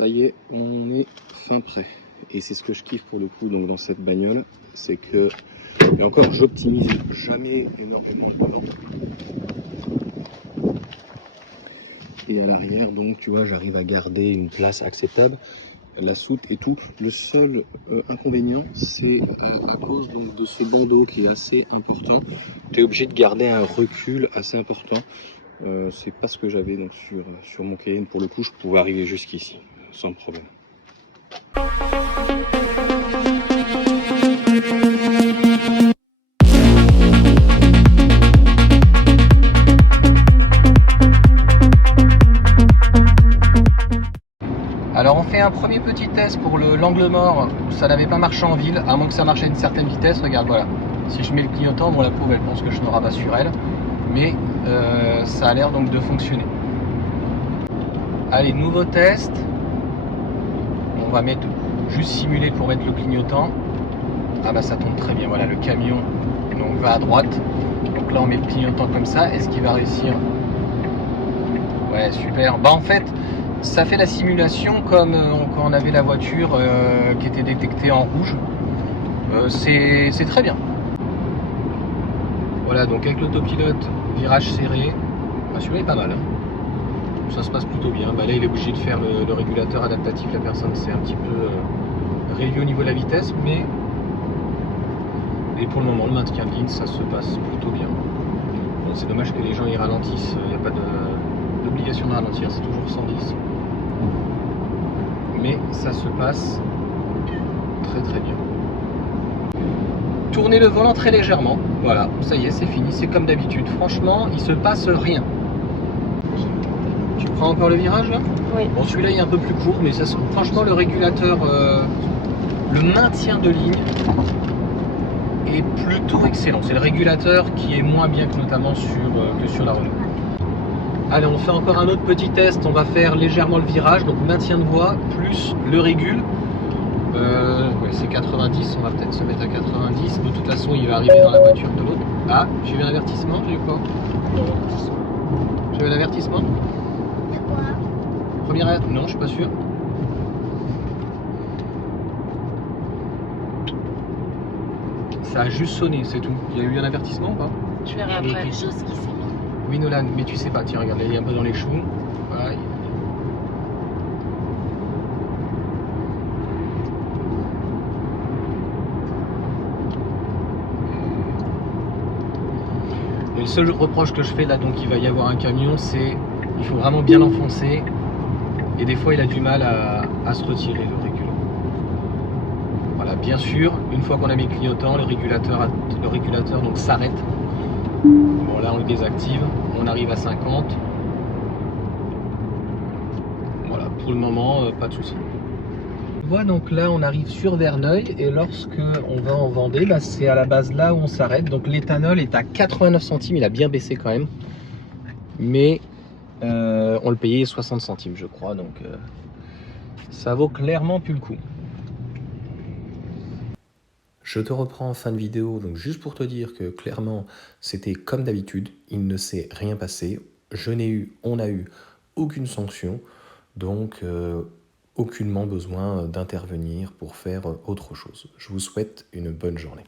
Ça y est, on est fin prêt. Et c'est ce que je kiffe pour le coup donc dans cette bagnole, c'est que, et encore j'optimise jamais énormément le volant. Et à l'arrière donc tu vois j'arrive à garder une place acceptable, la soute et tout. Le seul inconvénient c'est à cause donc de ce bandeau qui est assez important, tu es obligé de garder un recul assez important. C'est pas ce que j'avais donc sur mon Cayenne. Pour le coup je pouvais arriver jusqu'ici sans problème. Alors on fait un premier petit test pour l'angle mort, ça n'avait pas marché en ville, à moins que ça marche à une certaine vitesse. Regarde, voilà, si je mets le clignotant, bon la pauvre elle pense que je me rabats sur elle, mais ça a l'air donc de fonctionner. Allez, nouveau test, on va mettre juste simuler pour mettre le clignotant. Ah bah ça tombe très bien, voilà, le camion donc va à droite, donc là on met le clignotant comme ça, est-ce qu'il va réussir? Ouais, super. Bah en fait ça fait la simulation comme quand on avait la voiture qui était détectée en rouge. C'est très bien. Voilà, donc avec l'autopilote, virage serré, bah, celui-là est pas mal, hein. Ça se passe plutôt bien. Bah, là il est obligé de faire le régulateur adaptatif, la personne s'est un petit peu réduit au niveau de la vitesse, mais et pour le moment le maintien de ligne ça se passe plutôt bien. Bon, c'est dommage que les gens y ralentissent, il n'y a pas d'obligation de ralentir, c'est toujours 110. Mais ça se passe très très bien. Tournez le volant très légèrement, voilà, ça y est, c'est fini, c'est comme d'habitude. Franchement, il se passe rien. Tu prends encore le virage là? Oui. Bon, celui-là il est un peu plus court, mais ça, franchement, le régulateur, le maintien de ligne est plutôt excellent. C'est le régulateur qui est moins bien que notamment que sur la Renault. Allez, on fait encore un autre petit test. On va faire légèrement le virage, donc maintien de voie plus le régule. Ouais, c'est 90, on va peut-être se mettre à 90. De toute façon, il va arriver dans la voiture de l'autre. Ah, j'ai eu un avertissement, j'ai eu quoi? J'ai eu un avertissement? Première... Non, je suis pas sûr. Ça a juste sonné, c'est tout. Il y a eu un avertissement ou pas? Je verrai après. Il y a quelque chose qui s'est mis. Oui, Nolan, mais tu sais pas. Tiens, regarde, là, il est un peu dans les choux. Voilà. Et le seul reproche que je fais là, donc il va y avoir un camion, c'est il faut vraiment bien l'enfoncer. Et des fois, il a du mal à se retirer, le régulateur. Voilà, bien sûr, une fois qu'on a mis le clignotant, le régulateur donc s'arrête. Bon, là, on le désactive. On arrive à 50. Voilà, pour le moment, pas de souci. Voilà, donc là, on arrive sur Verneuil. Et lorsque on va en Vendée, là, c'est à la base là où on s'arrête. Donc l'éthanol est à 89 centimes. Il a bien baissé quand même. Mais on le payait 60 centimes, je crois. Donc ça vaut clairement plus le coup. Je te reprends en fin de vidéo, donc juste pour te dire que clairement, c'était comme d'habitude, il ne s'est rien passé. On a eu aucune sanction, donc aucunement besoin d'intervenir pour faire autre chose. Je vous souhaite une bonne journée.